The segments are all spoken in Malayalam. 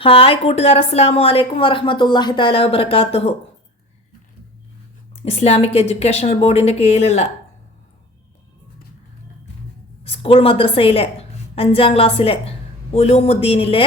ഹായ് കൂട്ടുകാർ, അസ്സലാമു അലൈക്കും വറഹ്മത്തുള്ളാഹി തആല വബറകാതുഹു. ഇസ്ലാമിക് എഡ്യൂക്കേഷണൽ ബോർഡിൻ്റെ കീഴിലുള്ള സ്കൂൾ മദ്രസയിലെ 5ാം ക്ലാസ്സിലെ ഉലൂമുദ്ദീനിലെ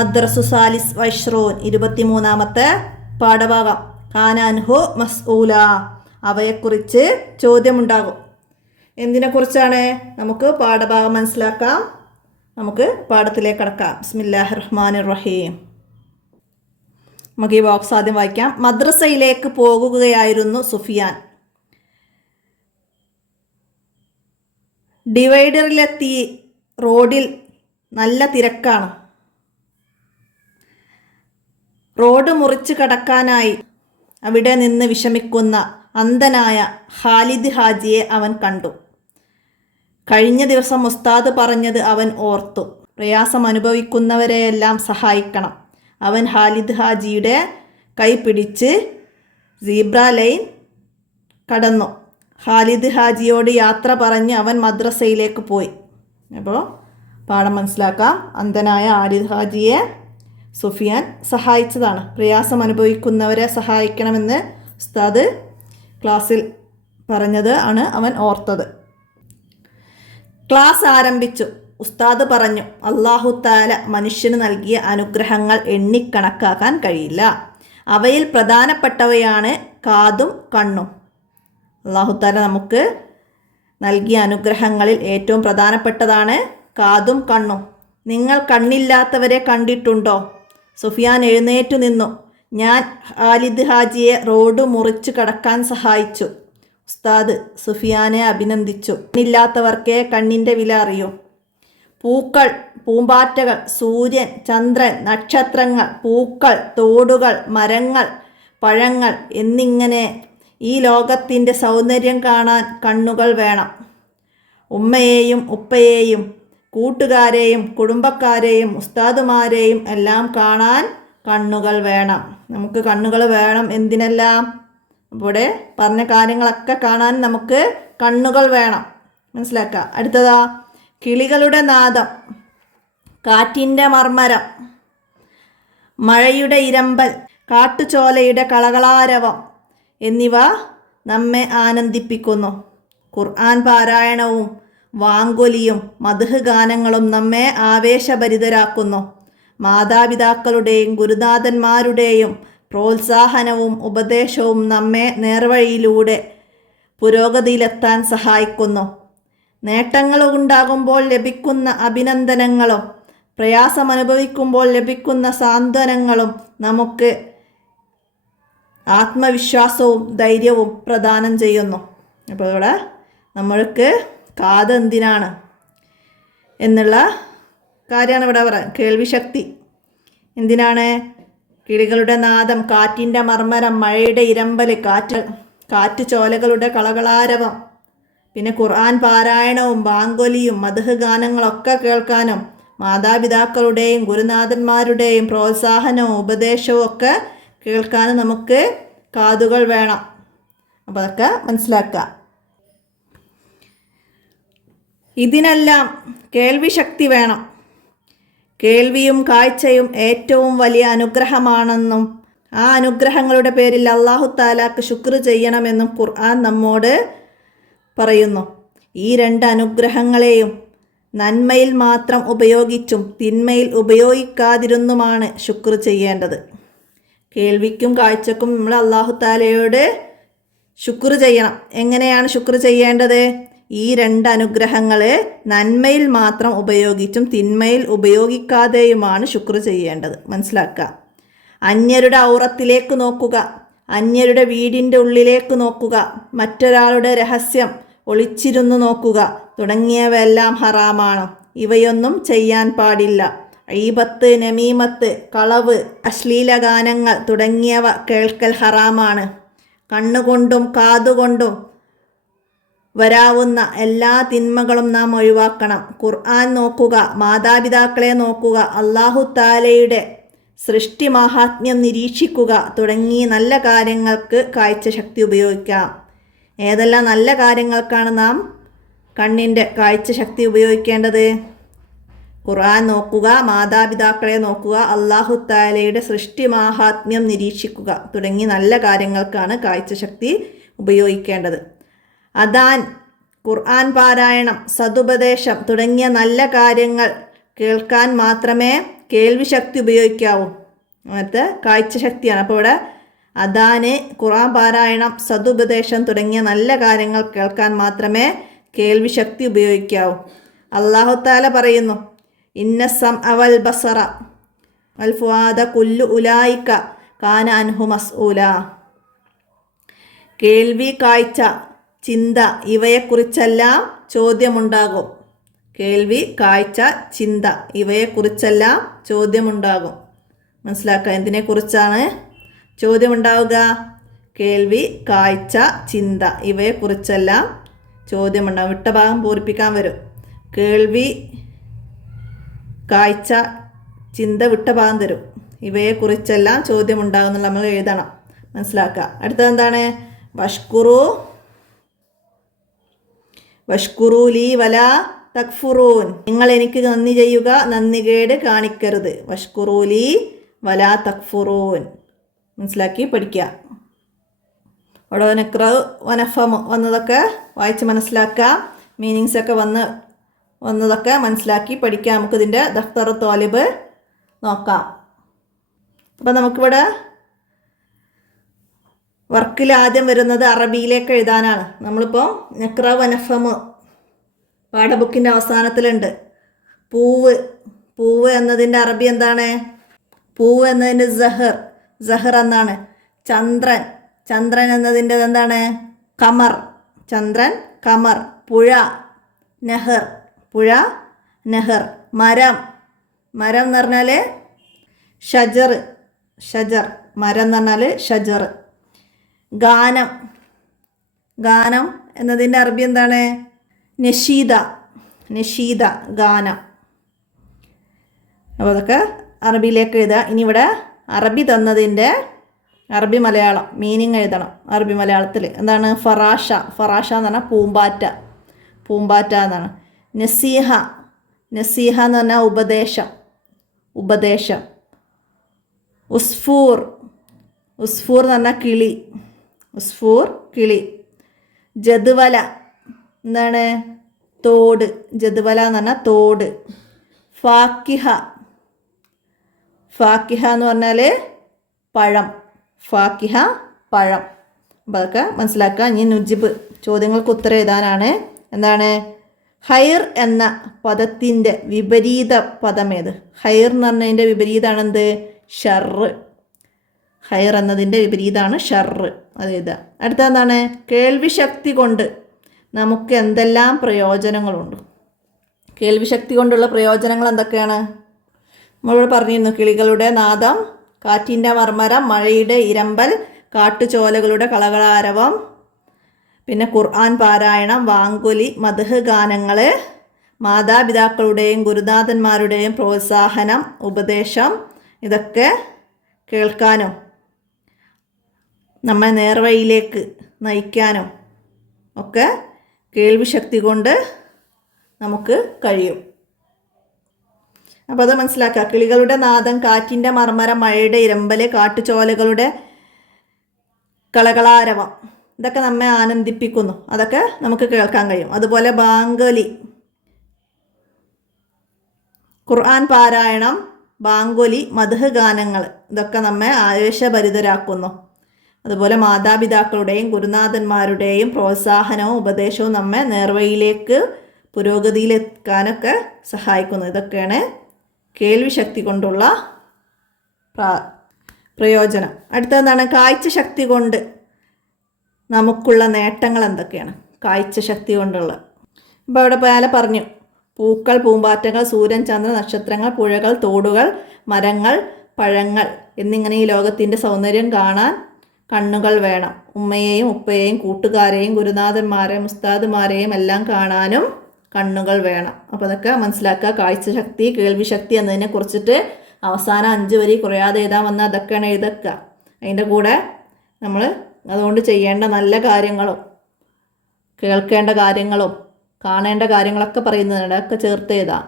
അദ്റസു സാലിസ് വൈഷ്റൂൻ 23ാമത്തെ പാഠഭാഗം കാനാൻഹു മസ്ഊല. അവയെക്കുറിച്ച് ചോദ്യമുണ്ടാകും. എന്തിനെക്കുറിച്ചാണ്? നമുക്ക് പാഠഭാഗം മനസ്സിലാക്കാം. നമുക്ക് പാഠത്തിലേക്ക് കടക്കാം. ബിസ്മില്ലാഹിർ റഹ്മാനിർ റഹീം. നമുക്ക് ഈ ബോക്സ് ആദ്യം വായിക്കാം. മദ്രസയിലേക്ക് പോകുകയായിരുന്നു സുഫിയാൻ. ഡിവൈഡറിലെത്തി. റോഡിൽ നല്ല തിരക്കാണ്. റോഡ് മുറിച്ച് കടക്കാനായി അവിടെ നിന്ന് വിഷമിക്കുന്ന അന്ധനായ ഖാലിദ് ഹാജിയെ അവൻ കണ്ടു. കഴിഞ്ഞ ദിവസം ഉസ്താദ് പറഞ്ഞത് അവൻ ഓർത്തു. പ്രയാസം അനുഭവിക്കുന്നവരെയെല്ലാം സഹായിക്കണം. അവൻ ഖാലിദ് ഹാജിയുടെ കൈ പിടിച്ച് സീബ്ര ലൈൻ കടന്നു. ഖാലിദ് ഹാജിയോട് യാത്ര പറഞ്ഞ് അവൻ മദ്രസയിലേക്ക് പോയി. അപ്പോൾ പാഠം മനസ്സിലാക്കാം. അന്ധനായ ഖാലിദ് ഹാജിയെ സുഫിയാൻ സഹായിച്ചതാണ്. പ്രയാസം അനുഭവിക്കുന്നവരെ സഹായിക്കണമെന്ന് ഉസ്താദ് ക്ലാസ്സിൽ പറഞ്ഞത് ആണ് അവൻ ഓർത്തത്. ക്ലാസ് ആരംഭിച്ചു. ഉസ്താദ് പറഞ്ഞു, അല്ലാഹു തആല മനുഷ്യന് നൽകിയ അനുഗ്രഹങ്ങൾ എണ്ണിക്കണക്കാക്കാൻ കഴിയില്ല. അവയിൽ പ്രധാനപ്പെട്ടവയാണ് കാതും കണ്ണും. അല്ലാഹു തആല നമുക്ക് നൽകിയ അനുഗ്രഹങ്ങളിൽ ഏറ്റവും പ്രധാനപ്പെട്ടതാണ് കാതും കണ്ണും. നിങ്ങൾ കണ്ണില്ലാത്തവരെ കണ്ടിട്ടുണ്ടോ? സുഫിയാൻ എഴുന്നേറ്റു നിന്നു. ഞാൻ ഖാലിദ് ഹാജിയെ റോഡ് മുറിച്ച് കടക്കാൻ സഹായിച്ചു. ഉസ്താദ് സുഫിയാനെ അഭിനന്ദിച്ചു. കണ്ണില്ലാത്തവർക്കേ കണ്ണിൻ്റെ വില അറിയൂ. പൂക്കൾ, പൂമ്പാറ്റകൾ, സൂര്യൻ, ചന്ദ്രൻ, നക്ഷത്രങ്ങൾ, പൂക്കൾ, തോടുകൾ, മരങ്ങൾ, പഴങ്ങൾ എന്നിങ്ങനെ ഈ ലോകത്തിൻ്റെ സൗന്ദര്യം കാണാൻ കണ്ണുകൾ വേണം. ഉമ്മയെയും ഉപ്പയെയും കൂട്ടുകാരെയും കുടുംബക്കാരെയും ഉസ്താദുമാരെയും എല്ലാം കാണാൻ കണ്ണുകൾ വേണം. നമുക്ക് കണ്ണുകൾ വേണം. എന്തിനെല്ലാം? ഇവിടെ പറഞ്ഞ കാര്യങ്ങളൊക്കെ കാണാൻ നമുക്ക് കണ്ണുകൾ വേണം. മനസ്സിലാക്കുക. അടുത്തതാ, കിളികളുടെ നാദം, കാറ്റിൻ്റെ മർമരം, മഴയുടെ ഇരമ്പൽ, കാട്ടുചോലയുടെ കളകളാരവം എന്നിവ നമ്മെ ആനന്ദിപ്പിക്കുന്നു. ഖുർആൻ പാരായണവും വാങ്കൊലിയും മദ്ഹ് ഗാനങ്ങളും നമ്മെ ആവേശഭരിതരാക്കുന്നു. മാതാപിതാക്കളുടെയും ഗുരുനാഥന്മാരുടെയും പ്രോത്സാഹനവും ഉപദേശവും നമ്മെ നേർവഴിയിലൂടെ പുരോഗതിയിലെത്താൻ സഹായിക്കുന്നു. നേട്ടങ്ങൾ ഉണ്ടാകുമ്പോൾ ലഭിക്കുന്ന അഭിനന്ദനങ്ങളും പ്രയാസമനുഭവിക്കുമ്പോൾ ലഭിക്കുന്ന സാന്ത്വനങ്ങളും നമുക്ക് ആത്മവിശ്വാസവും ധൈര്യവും പ്രദാനം ചെയ്യുന്നു. അപ്പോൾ ഇവിടെ നമ്മൾക്ക് കാത് എന്തിനാണ് എന്നുള്ള കാര്യമാണ് ഇവിടെ പറയാം. കേൾവിശക്തി എന്തിനാണ്? കിളികളുടെ നാദം, കാറ്റിൻ്റെ മർമരം, മഴയുടെ ഇരമ്പൽ, കാറ്റുചോലകളുടെ കളകളാരവം, പിന്നെ ഖുർആൻ പാരായണവും ബാങ്കൊലിയും മദ്ഹ് ഗാനങ്ങളൊക്കെ കേൾക്കാനും മാതാപിതാക്കളുടെയും ഗുരുനാഥന്മാരുടെയും പ്രോത്സാഹനവും ഉപദേശവും ഒക്കെ കേൾക്കാനും നമുക്ക് കാതുകൾ വേണം. അപ്പോൾ അതൊക്കെ മനസ്സിലാക്കുക. ഇതിനെല്ലാം കേൾവിശക്തി വേണം. കേൾവിയും കാഴ്ചയും ഏറ്റവും വലിയ അനുഗ്രഹമാണെന്നും ആ അനുഗ്രഹങ്ങളുടെ പേരിൽ അല്ലാഹു തആലക്ക് ശുക്ർ ചെയ്യണമെന്നും ഖുർആൻ നമ്മോട് പറയുന്നു. ഈ 2 അനുഗ്രഹങ്ങളെയും നന്മയിൽ മാത്രം ഉപയോഗിച്ചും തിന്മയിൽ ഉപയോഗിക്കാതിരുന്നുമാണ് ശുക്ർ ചെയ്യേണ്ടത്. കേൾവിക്കും കാഴ്ചക്കും നമ്മൾ അല്ലാഹു തആലയോട് ശുക്ർ ചെയ്യണം. എങ്ങനെയാണ് ശുക്ർ ചെയ്യേണ്ടത്? ഈ 2 അനുഗ്രഹങ്ങൾ നന്മയിൽ മാത്രം ഉപയോഗിച്ചും തിന്മയിൽ ഉപയോഗിക്കാതെയുമാണ് ശുക്ർ ചെയ്യേണ്ടത്. മനസ്സിലാക്കുക. അന്യരുടെ ഔറത്തിലേക്ക് നോക്കുക, അന്യരുടെ വീടിൻ്റെ ഉള്ളിലേക്ക് നോക്കുക, മറ്റൊരാളുടെ രഹസ്യം ഒളിച്ചിരുന്നു നോക്കുക തുടങ്ങിയവയെല്ലാം ഹറാമാണ്. ഇവയൊന്നും ചെയ്യാൻ പാടില്ല. ഈബത്ത്, നമീമത്ത്, കളവ്, അശ്ലീല ഗാനങ്ങൾ തുടങ്ങിയവ കേൾക്കൽ ഹറാമാണ്. കണ്ണുകൊണ്ടും കാതുകൊണ്ടും വരാവുന്ന എല്ലാ തിന്മകളും നാം ഒഴിവാക്കണം. ഖുർആൻ നോക്കുക, മാതാപിതാക്കളെ നോക്കുക, അല്ലാഹു തആലയുടെ സൃഷ്ടി മാഹാത്മ്യം നിരീക്ഷിക്കുക തുടങ്ങി നല്ല കാര്യങ്ങൾക്ക് കാഴ്ചശക്തി ഉപയോഗിക്കാം. ഏതെല്ലാം നല്ല കാര്യങ്ങൾക്കാണ് നാം കണ്ണിൻ്റെ കാഴ്ചശക്തി ഉപയോഗിക്കേണ്ടത്? ഖുർആൻ നോക്കുക, മാതാപിതാക്കളെ നോക്കുക, അല്ലാഹു തആലയുടെ സൃഷ്ടി മാഹാത്മ്യം നിരീക്ഷിക്കുക തുടങ്ങി നല്ല കാര്യങ്ങൾക്കാണ് കാഴ്ചശക്തി ഉപയോഗിക്കേണ്ടത്. അദാൻ, ഖുർആൻ പാരായണം, സതുപദേശം തുടങ്ങിയ നല്ല കാര്യങ്ങൾ കേൾക്കാൻ മാത്രമേ കേൾവി ശക്തി ഉപയോഗിക്കാവൂ. അങ്ങനത്തെ കാഴ്ചശക്തിയാണ്. അപ്പോൾ ഇവിടെ അദാന്, ഖുർആൻ പാരായണം, സതുപദേശം തുടങ്ങിയ നല്ല കാര്യങ്ങൾ കേൾക്കാൻ മാത്രമേ കേൾവി ശക്തി ഉപയോഗിക്കാവൂ. അല്ലാഹു തആല പറയുന്നു, ഇന്ന സമഅ വൽ ബസറ വൽ ഫുആദ കുല്ലു ഉലൈക കാന അൻഹു മസ്ഊല. കേൾവി, കാഴ്ച, ചിന്ത ഇവയെക്കുറിച്ചെല്ലാം ചോദ്യമുണ്ടാകും. കേൾവി, കാഴ്ച, ചിന്ത ഇവയെക്കുറിച്ചെല്ലാം ചോദ്യമുണ്ടാകും. മനസ്സിലാക്കുക, എന്തിനെക്കുറിച്ചാണ് ചോദ്യമുണ്ടാവുക? കേൾവി, കാഴ്ച, ചിന്ത ഇവയെക്കുറിച്ചെല്ലാം ചോദ്യമുണ്ടാകും. വിട്ട ഭാഗം പൂരിപ്പിക്കാൻ വരും. കേൾവി, കാഴ്ച, ചിന്ത വിട്ട ഭാഗം തരും. ഇവയെക്കുറിച്ചെല്ലാം ചോദ്യമുണ്ടാകുന്നുള്ള നമ്മൾ എഴുതണം. മനസ്സിലാക്കുക. അടുത്തത് എന്താണ്? വഷ്കുറൂലി വലാ തക്ഫുറൂൻ. നിങ്ങൾ എനിക്ക് നന്ദി ചെയ്യുക, നന്ദികേട് കാണിക്കരുത്. വഷ്കുറൂലി വലാ തക്ഫുറൂൻ. മനസ്സിലാക്കി പഠിക്കുക. അവിടെ നക്റഉ വനഫമു വന്നതൊക്കെ വായിച്ച് മനസ്സിലാക്കുക. മീനിങ്സൊക്കെ വന്നതൊക്കെ മനസ്സിലാക്കി പഠിക്കാം. നമുക്കിതിൻ്റെ ദഫ്തർ തോലിബ് നോക്കാം. അപ്പം നമുക്കിവിടെ വർക്കിൽ ആദ്യം വരുന്നത് അറബിയിലേക്ക് എഴുതാനാണ്. നമ്മളിപ്പോൾ നക്റഉ വനഫമു പാഠബുക്കിൻ്റെ അവസാനത്തിലുണ്ട്. പൂവ് എന്നതിൻ്റെ അറബി എന്താണ്? പൂവ് എന്നതിൻ്റെ സഹർ എന്നാണ്. ചന്ദ്രൻ എന്നതിൻ്റെ എന്താണ്? കമർ. ചന്ദ്രൻ, കമർ. പുഴ, നെഹർ. മരം എന്ന് പറഞ്ഞാൽ ഷജർ. മരം എന്ന് പറഞ്ഞാൽ ഷജർ. ഗാനം എന്നതിൻ്റെ അറബി എന്താണ്? നഷീദ, ഗാനം. അപ്പോൾ അതൊക്കെ അറബിയിലേക്ക് എഴുതുക. ഇനി ഇവിടെ അറബി തന്നതിൻ്റെ അറബി മലയാളം മീനിങ് എഴുതണം. അറബി മലയാളത്തിൽ എന്താണ്? ഫറാഷ എന്ന് പറഞ്ഞാൽ പൂമ്പാറ്റ എന്നാണ്. നസീഹ എന്ന് പറഞ്ഞാൽ ഉപദേശം. ഉസ്ഫൂർ എന്ന് പറഞ്ഞാൽ കിളി. ജദ്വല എന്താണ്? തോട്. ജദ്വല എന്ന് പറഞ്ഞാൽ തോട്. ഫാക്കിഹ എന്ന് പറഞ്ഞാൽ പഴം. പഴം. അപ്പോൾ അതൊക്കെ മനസ്സിലാക്കുക. ഇനി നുജിബ്, ചോദ്യങ്ങൾക്ക് ഉത്തരം എഴുതാനാണ്. എന്താണ്? ഹൈർ എന്ന പദത്തിൻ്റെ വിപരീത പദമേത്? ഹൈർ എന്ന് പറഞ്ഞതിൻ്റെ വിപരീതമാണ് എന്ത്? ഷർറ്. ഹൈർ എന്നതിൻ്റെ വിപരീതമാണ് ഷർറ്. അത് എഴുതുക. അടുത്തെന്താണ്? കേൾവി ശക്തി കൊണ്ട് നമുക്ക് എന്തെല്ലാം പ്രയോജനങ്ങളുണ്ട്? കേൾവി ശക്തി കൊണ്ടുള്ള പ്രയോജനങ്ങൾ എന്തൊക്കെയാണ്? നമ്മളിവിടെ പറഞ്ഞിരുന്നു. കിളികളുടെ നാദം, കാറ്റിൻ്റെ മർമരം, മഴയുടെ ഇരമ്പൽ, കാട്ടുചോലകളുടെ കളകളാരവം, പിന്നെ ഖുർആൻ പാരായണം, വാങ്കൊലി, മദ്ഹ് ഗാനങ്ങൾ, മാതാപിതാക്കളുടെയും ഗുരുനാഥന്മാരുടെയും പ്രോത്സാഹനം, ഉപദേശം, ഇതൊക്കെ കേൾക്കാനും നമ്മെ നേർവഴിയിലേക്ക് നയിക്കാനും ഒക്കെ കേൾവി ശക്തി കൊണ്ട് നമുക്ക് കഴിയും. അപ്പോൾ അത് മനസ്സിലാക്കുക. കിളികളുടെ നാദം, കാറ്റിൻ്റെ മർമരം, മഴയുടെ ഇരമ്പൽ, കാട്ടുചോലകളുടെ കളകളാരവം, ഇതൊക്കെ നമ്മെ ആനന്ദിപ്പിക്കുന്നു. അതൊക്കെ നമുക്ക് കേൾക്കാൻ കഴിയും. അതുപോലെ ബാങ്കൊലി, ഖുർആൻ പാരായണം, ബാങ്കൊലി, മദ്ഹ് ഗാനങ്ങൾ, ഇതൊക്കെ നമ്മെ ആവേശഭരിതരാക്കുന്നു. അതുപോലെ മാതാപിതാക്കളുടെയും ഗുരുനാഥന്മാരുടെയും പ്രോത്സാഹനവും ഉപദേശവും നമ്മെ നേർവഴിയിലേക്ക് പുരോഗതിയിലെത്താനൊക്കെ സഹായിക്കുന്നു. ഇതൊക്കെയാണ് കേൾവി ശക്തി കൊണ്ടുള്ള പ്രയോജനം. അടുത്തതെന്താണ്? കാഴ്ച ശക്തി കൊണ്ട് നമുക്കുള്ള നേട്ടങ്ങൾ എന്തൊക്കെയാണ്? കാഴ്ച ശക്തി കൊണ്ടുള്ള. ഇപ്പോൾ അവിടെ മേലെ പറഞ്ഞു. പൂക്കൾ, പൂമ്പാറ്റകൾ, സൂര്യൻ, ചന്ദ്രൻ, നക്ഷത്രങ്ങൾ, പുഴകൾ, തോടുകൾ, മരങ്ങൾ, പഴങ്ങൾ എന്നിങ്ങനെ ഈ ലോകത്തിൻ്റെ സൗന്ദര്യം കാണാൻ കണ്ണുകൾ വേണം. ഉമ്മയെയും ഉപ്പയെയും കൂട്ടുകാരെയും ഗുരുനാഥന്മാരെയും ഉസ്താദുമാരെയും എല്ലാം കാണാനും കണ്ണുകൾ വേണം. അപ്പോൾ അതൊക്കെ മനസ്സിലാക്കുക. കാഴ്ചശക്തി, കേൾവി ശക്തി എന്നതിനെ കുറിച്ചിട്ട് അവസാനം 5 വരി കുറയാതെ എഴുതാൻ വന്നാൽ അതൊക്കെയാണ് എഴുതുക. അതിൻ്റെ കൂടെ നമ്മൾ അതുകൊണ്ട് ചെയ്യേണ്ട നല്ല കാര്യങ്ങളും കേൾക്കേണ്ട കാര്യങ്ങളും കാണേണ്ട കാര്യങ്ങളൊക്കെ പറയുന്നുണ്ട്. അതൊക്കെ ചേർത്ത് എഴുതാം.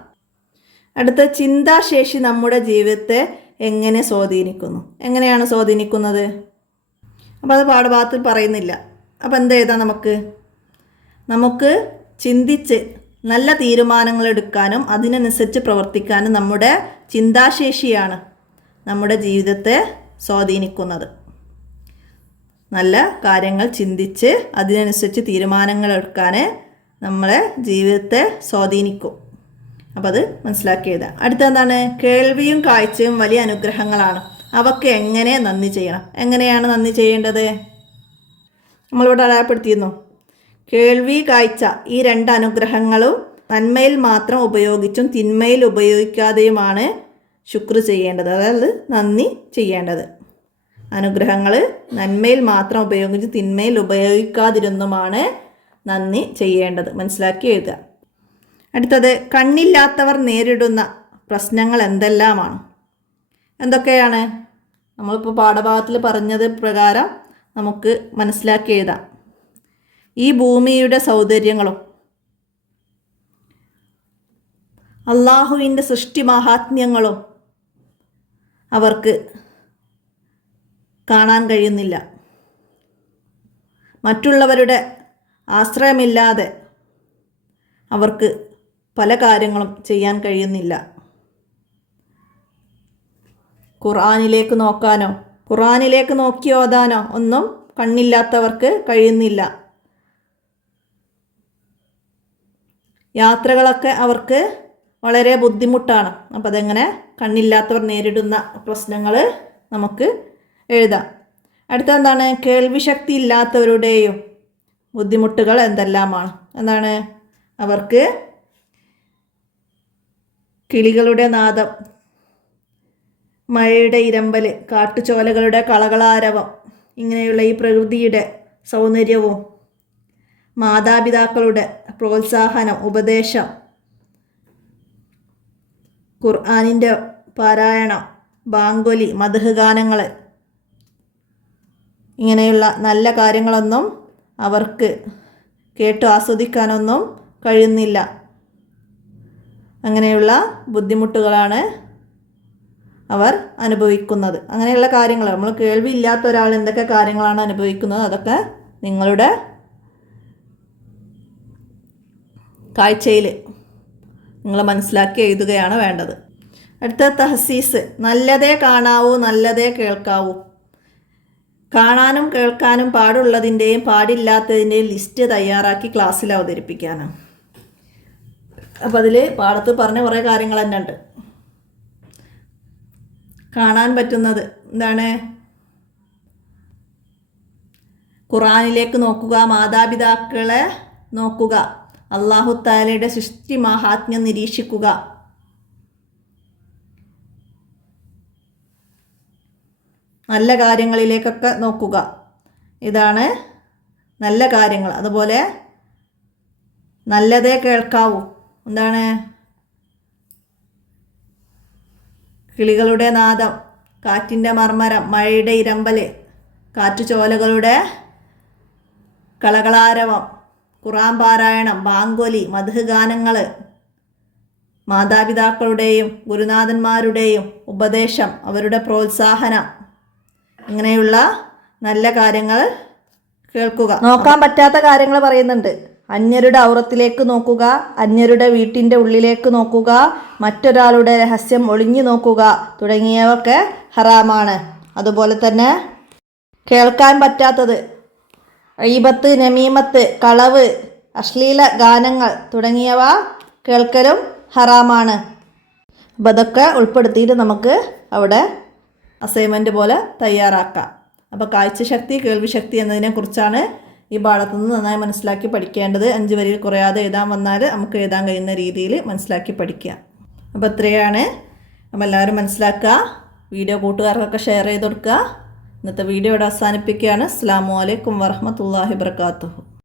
അടുത്ത ചിന്താശേഷി നമ്മുടെ ജീവിതത്തെ എങ്ങനെ സ്വാധീനിക്കുന്നു? എങ്ങനെയാണ് സ്വാധീനിക്കുന്നത്? അപ്പോൾ അത് പാഠഭാഗത്തിൽ പറയുന്നില്ല. അപ്പോൾ എന്ത് എഴുതാം? നമുക്ക് ചിന്തിച്ച് നല്ല തീരുമാനങ്ങൾ എടുക്കാനും അതിനനുസരിച്ച് പ്രവർത്തിക്കാനും നമ്മുടെ ചിന്താശേഷിയാണ് നമ്മുടെ ജീവിതത്തെ സ്വാധീനിക്കുന്നത്. നല്ല കാര്യങ്ങൾ ചിന്തിച്ച് അതിനനുസരിച്ച് തീരുമാനങ്ങൾ എടുക്കാൻ നമ്മളെ ജീവിതത്തെ സ്വാധീനിക്കും. അപ്പോൾ അത് മനസ്സിലാക്കി എഴുതാം. അടുത്തെന്താണ്? കേൾവിയും കാഴ്ചയും വലിയ അനുഗ്രഹങ്ങളാണ്. അവയ്ക്ക് എങ്ങനെ നന്ദി ചെയ്യണം? എങ്ങനെയാണ് നന്ദി ചെയ്യേണ്ടത്? നമ്മളിവിടെ അടയാളപ്പെടുത്തിയിരുന്നു. കേൾവി, കാഴ്ച ഈ 2 അനുഗ്രഹങ്ങളും നന്മയിൽ മാത്രം ഉപയോഗിച്ചും തിന്മയിൽ ഉപയോഗിക്കാതെയുമാണ് ശുക്ർ ചെയ്യേണ്ടത്, അതായത് നന്ദി ചെയ്യേണ്ടത്. അനുഗ്രഹങ്ങൾ നന്മയിൽ മാത്രം ഉപയോഗിച്ച് തിന്മയിൽ ഉപയോഗിക്കാതിരുന്നുമാണ് നന്ദി ചെയ്യേണ്ടത്. മനസ്സിലാക്കി എഴുതുക. അടുത്തത്, കണ്ണില്ലാത്തവർ നേരിടുന്ന പ്രശ്നങ്ങൾ എന്തെല്ലാമാണ്? എന്തൊക്കെയാണ്? നമ്മളിപ്പോൾ പാഠഭാഗത്തിൽ പറഞ്ഞത് പ്രകാരം നമുക്ക് മനസ്സിലാക്കി എഴുതാം. ഈ ഭൂമിയുടെ സൗന്ദര്യങ്ങളും അള്ളാഹുവിൻ്റെ സൃഷ്ടി മഹാത്മ്യങ്ങളും അവർക്ക് കാണാൻ കഴിയുന്നില്ല. മറ്റുള്ളവരുടെ ആശ്രയമില്ലാതെ അവർക്ക് പല കാര്യങ്ങളും ചെയ്യാൻ കഴിയുന്നില്ല. ഖുർആനിലേക്ക് നോക്കാനോ ഖുർആനിലേക്ക് നോക്കി ഓതാനോ ഒന്നും കണ്ണില്ലാത്തവർക്ക് കഴിയുന്നില്ല. യാത്രകളൊക്കെ അവർക്ക് വളരെ ബുദ്ധിമുട്ടാണ്. അപ്പോൾ അതെങ്ങനെ കണ്ണില്ലാത്തവർ നേരിടുന്ന പ്രശ്നങ്ങൾ നമുക്ക് എഴുതാം. അടുത്തെന്താണ്? കേൾവിശക്തി ഇല്ലാത്തവരുടെയും ബുദ്ധിമുട്ടുകൾ എന്തെല്ലാമാണ്? എന്താണ്? അവർക്ക് കിളികളുടെ നാദം, മഴയുടെ ഇരമ്പൽ, കാട്ടുചോലകളുടെ കളകളാരവം, ഇങ്ങനെയുള്ള ഈ പ്രകൃതിയുടെ സൗന്ദര്യവും മാതാപിതാക്കളുടെ പ്രോത്സാഹനം, ഉപദേശം, ഖുർആനിൻ്റെ പാരായണം, ബാങ്കൊലി, മദ്ഹ് ഗാനങ്ങൾ, ഇങ്ങനെയുള്ള നല്ല കാര്യങ്ങളൊന്നും അവർക്ക് കേട്ട് ആസ്വദിക്കാനൊന്നും കഴിയുന്നില്ല. അങ്ങനെയുള്ള ബുദ്ധിമുട്ടുകളാണ് അവർ അനുഭവിക്കുന്നത്. അങ്ങനെയുള്ള കാര്യങ്ങൾ, നമ്മൾ കേൾവിയില്ലാത്ത ഒരാൾ എന്തൊക്കെ കാര്യങ്ങളാണ് അനുഭവിക്കുന്നത് അതൊക്കെ നിങ്ങളുടെ കാഴ്ചയിൽ നിങ്ങൾ മനസ്സിലാക്കി എഴുതുകയാണ് വേണ്ടത്. അടുത്ത തഹസീസ്, നല്ലതേ കാണാവൂ നല്ലതേ കേൾക്കാവൂ. കാണാനും കേൾക്കാനും പാടുള്ളതിൻ്റെയും പാടില്ലാത്തതിൻ്റെയും ലിസ്റ്റ് തയ്യാറാക്കി ക്ലാസ്സിൽ അവതരിപ്പിക്കാനാണ്. അപ്പോൾ അതിൽ പാഠത്ത് പറഞ്ഞ കുറേ കാര്യങ്ങൾ തന്നെ ഉണ്ട്. കാണാൻ പറ്റുന്നത് എന്താണ്? ഖുർആനിലേക്ക് നോക്കുക, മാതാപിതാക്കളെ നോക്കുക, അല്ലാഹു തആലയുടെ സൃഷ്ടി മഹാത്മ്യം നിരീക്ഷിക്കുക, നല്ല കാര്യങ്ങളിലേക്കൊക്കെ നോക്കുക. ഇതാണ് നല്ല കാര്യങ്ങൾ. അതുപോലെ നല്ലതേ കേൾക്കാവൂ. എന്താണ്? കിളികളുടെ നാദം, കാറ്റിൻ്റെ മർമരം, മഴയുടെ ഇരമ്പൽ, കാറ്റുചോലകളുടെ കളകളാരവം, ഖുർആൻ പാരായണം, ബാങ്കൊലി, മദ്ഹ് ഗാനങ്ങൾ, മാതാപിതാക്കളുടെയും ഗുരുനാഥന്മാരുടെയും ഉപദേശം, അവരുടെ പ്രോത്സാഹനം, ഇങ്ങനെയുള്ള നല്ല കാര്യങ്ങൾ കേൾക്കുക. നോക്കാൻ പറ്റാത്ത കാര്യങ്ങൾ പറയുന്നുണ്ട്. അന്യരുടെ ഔറത്തിലേക്ക് നോക്കുക, അന്യരുടെ വീട്ടിൻ്റെ ഉള്ളിലേക്ക് നോക്കുക, മറ്റൊരാളുടെ രഹസ്യം ഒളിഞ്ഞു നോക്കുക തുടങ്ങിയവയൊക്കെ ഹറാമാണ്. അതുപോലെ തന്നെ കേൾക്കാൻ പറ്റാത്തത് ഗീബത്ത്, നമീമത്ത്, കളവ്, അശ്ലീല ഗാനങ്ങൾ തുടങ്ങിയവ കേൾക്കലും ഹറാമാണ്. അപ്പോൾ അതൊക്കെ ഉൾപ്പെടുത്തിയിട്ട് നമുക്ക് അവിടെ അസൈൻമെൻറ്റ് പോലെ തയ്യാറാക്കാം. അപ്പോൾ കാഴ്ചശക്തി, കേൾവിശക്തി എന്നതിനെക്കുറിച്ചാണ് ഈ പാഠത്തുനിന്ന് നന്നായി മനസ്സിലാക്കി പഠിക്കേണ്ടത്. 5 വരിയിൽ കുറയാതെ എഴുതാൻ വന്നാൽ നമുക്ക് എഴുതാൻ കഴിയുന്ന രീതിയിൽ മനസ്സിലാക്കി പഠിക്കുക. അപ്പോൾ ഇത്രയാണ്. അപ്പോൾ എല്ലാവരും മനസ്സിലാക്കുക. വീഡിയോ കൂട്ടുകാർക്കൊക്കെ ഷെയർ ചെയ്ത് കൊടുക്കുക. ഇന്നത്തെ വീഡിയോ ഇവിടെ അവസാനിപ്പിക്കുകയാണ്. അസ്സലാമു അലൈക്കും വറഹ്മത്തുള്ളാഹി വബറകാതുഹു.